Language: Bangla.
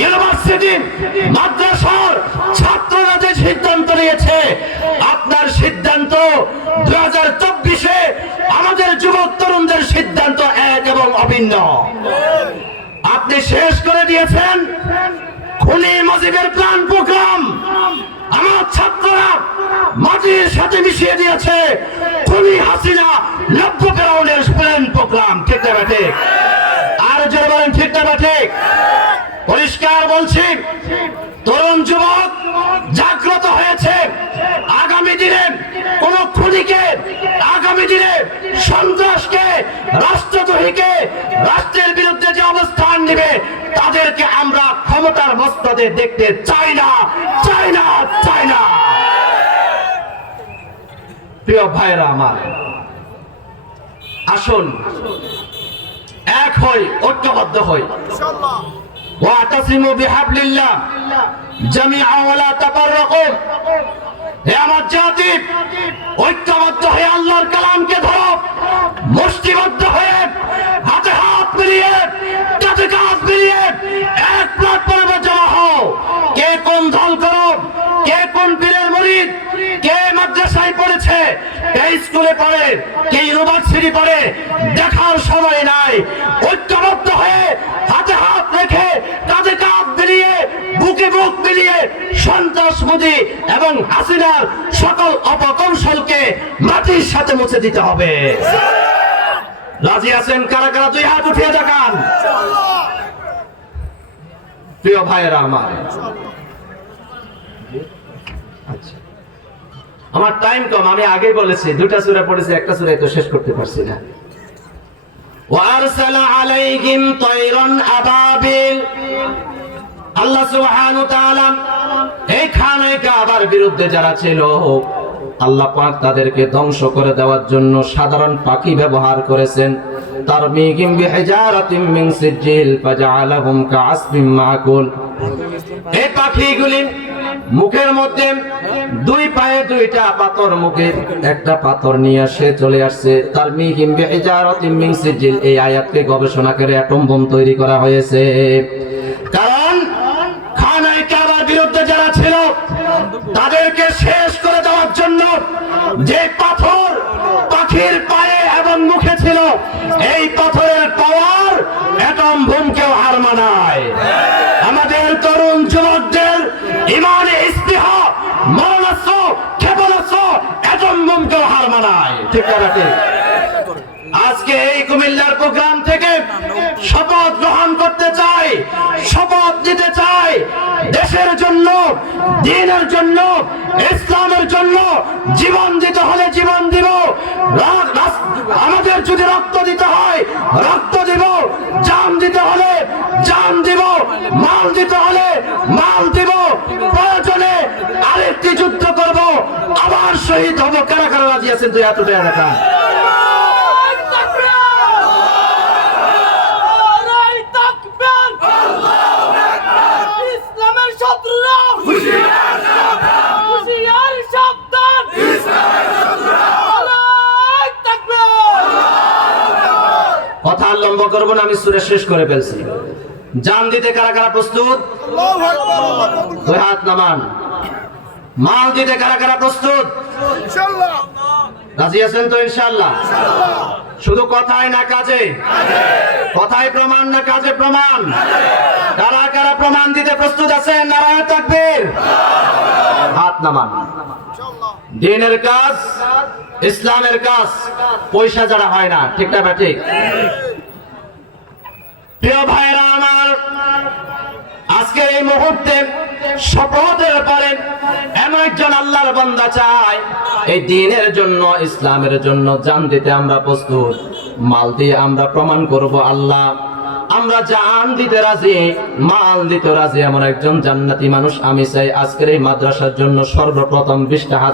ইউনিভার্সিটি মাদ্রাসার ছাত্ররা যে সিদ্ধান্ত নিয়েছে, আপনার সিদ্ধান্ত 2024-এ আমাদের যুবক তরুণদের সিদ্ধান্ত এক এবং অভিন্ন। আপনি শেষ করে দিয়েছেন খুনি মুজিবের প্ল্যান প্রোগ্রাম। আমার ছাত্ররা মাটির সাথে মিশিয়ে দিয়েছে খুনি হাসিনা নব্য ফেরাউনের প্ল্যান প্রোগ্রাম। ঠিক না ঠিক? আর যারা বলেন ঠিক না ঠিক? পরিষ্কার বলছি, তরুণ যুবক জাগ্রত হয়েছে। আগামী দিনে কোন খুনিকে, আগামী দিনে সন্ত্রাসকে, রাষ্ট্রদ্রোহীকে, রাষ্ট্রের বিরুদ্ধে যে অবস্থান নেবে তাদেরকে আমরা ক্ষমতার মস্তদে দেখতে চাই না, চাই না, চাই না। প্রিয় ভাইরা আমার, আসুন এক হই, ঐক্যবদ্ধ হই। ওয়াতাসিমু বিহাবলিল্লাহ জামিআ ওয়া লা তাফাররাকু। হে আমার জাতি, ঐক্যবদ্ধ হয়ে আল্লাহর কালামকে ধরো, মুষ্টিবদ্ধ হয়ে হাতে হাত মিলিয়ে, কাঁধে কাঁধ মিলিয়ে এক প্ল্যাটফর্মে জমা হও। কে কোন দল করো, কে কোন পীরের মুরিদ, কে মাদ্রাসায় পড়েছে, কে স্কুলে পড়ে, কে ইউনিভার্সিটি পড়ে, দেখার সময় নাই। ঐক্যবদ্ধ হয়ে হাতে হাত রেখে, কাঁধে কাঁধ মিলিয়ে, বুকে বুক মিলিয়ে সন্ত্রাসবাদী এবং হাসিনার সকল অপকৌশলকে মাটির সাথে মুছে দিতে হবে। রাজি আছেন? কারা কারা দুই হাত উঠিয়ে দেখান। প্রিয় ভাইয়েরা আমার, আচ্ছা, আমার টাইম কম, আমি আগেই বলেছি দুটা সূরা পড়েছি, একটা সূরা তো শেষ করতে পারছি না। ওয়ারসালা আলাইহিম তায়রান আবাবিল। আল্লাহ সুবহানাহু ওয়া তাআলা এই খানায়ে কাবার বিরুদ্ধে যারা ছিল, আল্লাহ পাক তাদেরকে ধ্বংস করে দেওয়ার জন্য সাধারণ পাখি ব্যবহার করেছেন। তারমিহিম বিহিজারাতিম মিন সিজিল ফাজআলাহুম কাআসফিম মাকুল। এই পাখিগুলি মুখের মধ্যে দুই পায়ে দুইটা পাথর, মুখে একটা পাথর নিয়ে আসে চলে আসছে। তারমিহিম বিহিজারাতিম মিন সিজিল, এই আয়াতকে গবেষণা করে অ্যাটম বোম তৈরি করা হয়েছে। কারণ খানায়ে কাবার বিরুদ্ধে যারা ছিল তাদেরকে শেষ করে দেওয়ার জন্য যে পাথর পাখির পায়ে এবং মুখে ছিল, এই পাথরের পাওয়ার অ্যাটম বোমকেও হার মানায়। আমাদের তরুণ যুবকদের ইমানে ইস্তিহা, মরণাস্ত্র, ক্ষেপণাস্ত্র, অ্যাটম বোমকেও হার মানায়। ঠিক না ঠিক? আজকে এই কুমিল্লার প্রোগ্রাম থেকে শপথ গ্রহণ করতে চাই, শপথ নিতে চাই, দেশের জন্য, দ্বীনের জন্য, ইসলামের জন্য জীবন দিতে হলে জীবন দিব। আমাদের যদি রক্ত দিতে হয় রক্ত দিব, জান দিতে হলে জান দিব, মাল দিতে হলে মাল দিব। প্রয়োজনে আরেকটি যুদ্ধ করব, আবার শহীদ হব। কারা কারা রাজি আছেন? তুই এত দেয়া দেখা। কথা লম্বা করবো না, আমি সূরা শেষ করে ফেলছি। জান দিতে কারা কারা প্রস্তুত? দুই হাত নামান। মাল দিতে কারা কারা প্রস্তুত? ইনশাআল্লাহ। রাজি আছেন তো? ইনশাআল্লাহ। শুধু কথায় না কাজে? কথায় প্রমাণ না কাজে প্রমাণ? কারা কারা প্রমাণ দিতে প্রস্তুত আছেন? নারায়ে তাকবীর। হাত নামান। দ্বীনের কাজ, ইসলামের কাজ পয়সা ছাড়া হয় না। ঠিক না বা ঠিক? প্রিয় ভাইরা আমার, আজকে এই মুহূর্তে শপথের পরে এমন একজন আল্লাহর বান্দা চাই এই দ্বীনের জন্য, ইসলামের জন্য জান দিতে আমরা প্রস্তুত। মাল দিয়ে আমরা প্রমাণ করব আল্লাহ আমরা জান দিতে রাজি, মাল দিতে রাজি। এমন একজন জান্নাতি মানুষ আমি চাই আজকের এই মাদ্রাসার জন্য সর্বপ্রথম 20,000